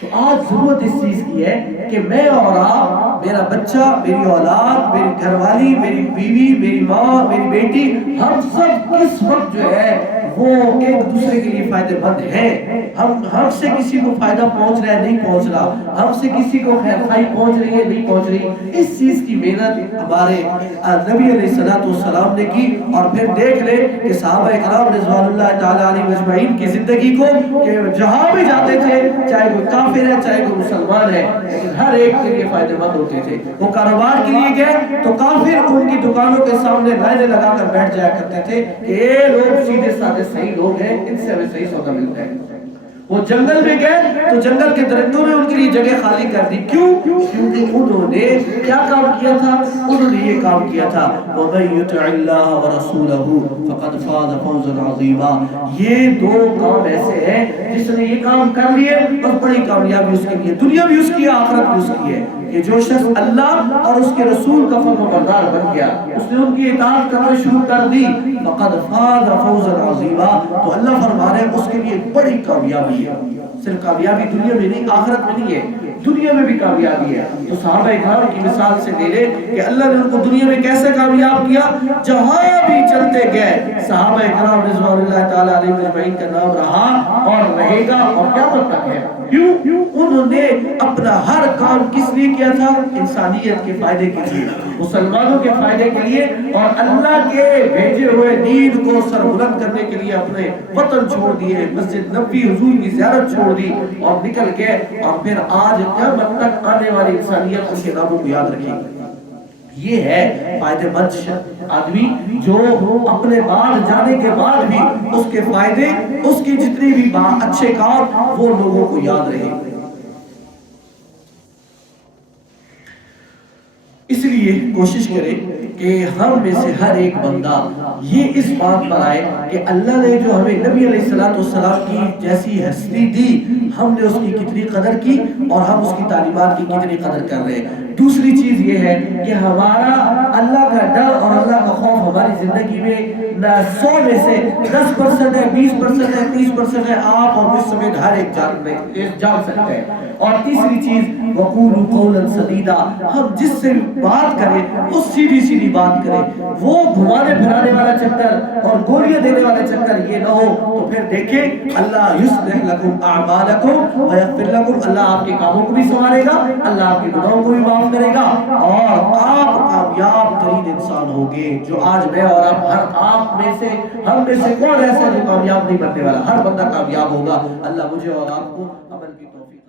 تو آج ضرورت اس چیز کی ہے کہ میں اور آپ، میرا بچہ، میری اولاد، میری گھر والی، میری بیوی، میری ماں، میری بیٹی، ہم سب کس وقت جو ہے وہ ایک دوسرے کے لیے فائدہ مند ہیں۔ ہم سے کسی کو فائدہ پہنچ رہا ہے نہیں پہنچ رہا، ہم سے کسی کو خیر خائی پہنچ رہی ہے نہیں پہنچ رہی، اس چیز کی محنت ہمارے نبی علیہ السلام نے کی۔ اور پھر دیکھ لے کہ صحابہ کرام رضوان اللہ تعالی علیہ اجمعین کی زندگی کو کہ جہاں بھی جاتے تھے، چاہے کوئی کافر ہے چاہے کوئی مسلمان ہے، لیکن ہر ایک کے لیے فائدہ مند ہوتے تھے۔ وہ کاروبار کے لیے گئے تو کافر ان کی دکانوں کے سامنے لائنیں لگا کر بیٹھ جایا کرتے تھے کہ یہ لوگ سیدھے سادے صحیح لوگ ہیں، ان سے ہمیں صحیح سودا ملتا ہے۔ وہ جنگل میں گئے تو جنگل کے درختوں میں ان کے لیے جگہ خالی کر دی، کیوں؟ کیونکہ انہوں نے کیا کام کیا تھا؟ انہوں نے یہ کام کیا تھا وَمَن يُطِعِ اللَّهَ وَرَسُولَهُ فَقَدْ فَازَ فَوْزًا عَظِيمًا۔ یہ دو کام ایسے ہیں جس نے یہ کام کر لیے بس بڑی کامیابی اس کے لیے، دنیا بھی اس کی ہے آخرت بھی اس کی ہے۔ کہ جو شخص اللہ اور اس کے رسول کا فرمان بردار بن گیا، اس نے ان کی اطاعت کرنا شروع کر دی، فقد فاز فوزا عظیما، تو اللہ فرما رہے ہیں اس کے لیے بڑی کامیابی ہے۔ صرف کامیابی دنیا میں نہیں آخرت میں نہیں ہے، دنیا میں بھی کامیابی ہے۔ تو صحابہ کرام کی مثال سے لے لے کہ اللہ نے ان کو دنیا میں کیسے کامیاب کیا، جہاں بھی چلتے گئے صحابہ کرام رضوان اللہ تعالی علیہ اجمعین کا نام رہا اور رہے گا اور قیامت تک ہے۔ کیوں؟ انہوں نے اپنا ہر کام کس لیے کیا تھا؟ انسانیت کے فائدے کے لیے، مسلمانوں کے فائدے کے لیے، اور اللہ کے بھیجے ہوئے دین کو سربلند کرنے کے لیے اپنے وطن چھوڑ دیے، مسجد نبوی حضور کی زیارت چھوڑ دی اور نکل گئے، اور پھر آج قیامت تک آنے والی انسانیت ان کے ناموں کو یاد رکھے گی۔ یہ ہے فائدے مند آدمی جو اپنے بعد جانے کے بعد بھی اس کے فائدے، اس کی جتنی بھی اچھے کام وہ لوگوں کو یاد رہے۔ اس لیے کوشش کریں کہ ہم میں سے ہر ایک بندہ یہ اس بات پر آئے کہ اللہ نے جو ہمیں نبی علیہ السلام کی جیسی ہستی دی، ہم نے اس کی کتنی قدر کی اور ہم اس کی تعلیمات کی کتنی قدر کر رہے ہیں۔ دوسری چیز یہ ہے کہ ہمارا اللہ کا ڈر اور اللہ کا خوف ہماری زندگی میں 100 میں سے 10% ہے، 20% ہے، 30% ہے، آپ اور مجھ سمیت ہر ایک جان سکتے ہیں۔ اور تیسری چیز وَقُولُوا قَوْلًا سَدِيدًا، ہم جس سے بات کریں اس سیدھی سیدھی بات کریں، وہ گھمانے پھرانے والا چکر اور گولیاں دینے والا چکر یہ نہ ہو۔ تو پھر دیکھیں اللہ یصلح لکم اعمالکم ویغفر لکم، اللہ آپ کے کاموں کو بھی سنوارے گا، اللہ آپ کے گناہوں کو بھی معاف کرے گا، اور آپ کامیاب ترین انسان ہوگے۔ جو آج میں اور آپ میں سے ہم میں سے کون ایسا جو کامیاب نہیں بننے والا؟ ہر بندہ کامیاب ہوگا۔ اللہ مجھے اور آپ کو عمل کی توفیق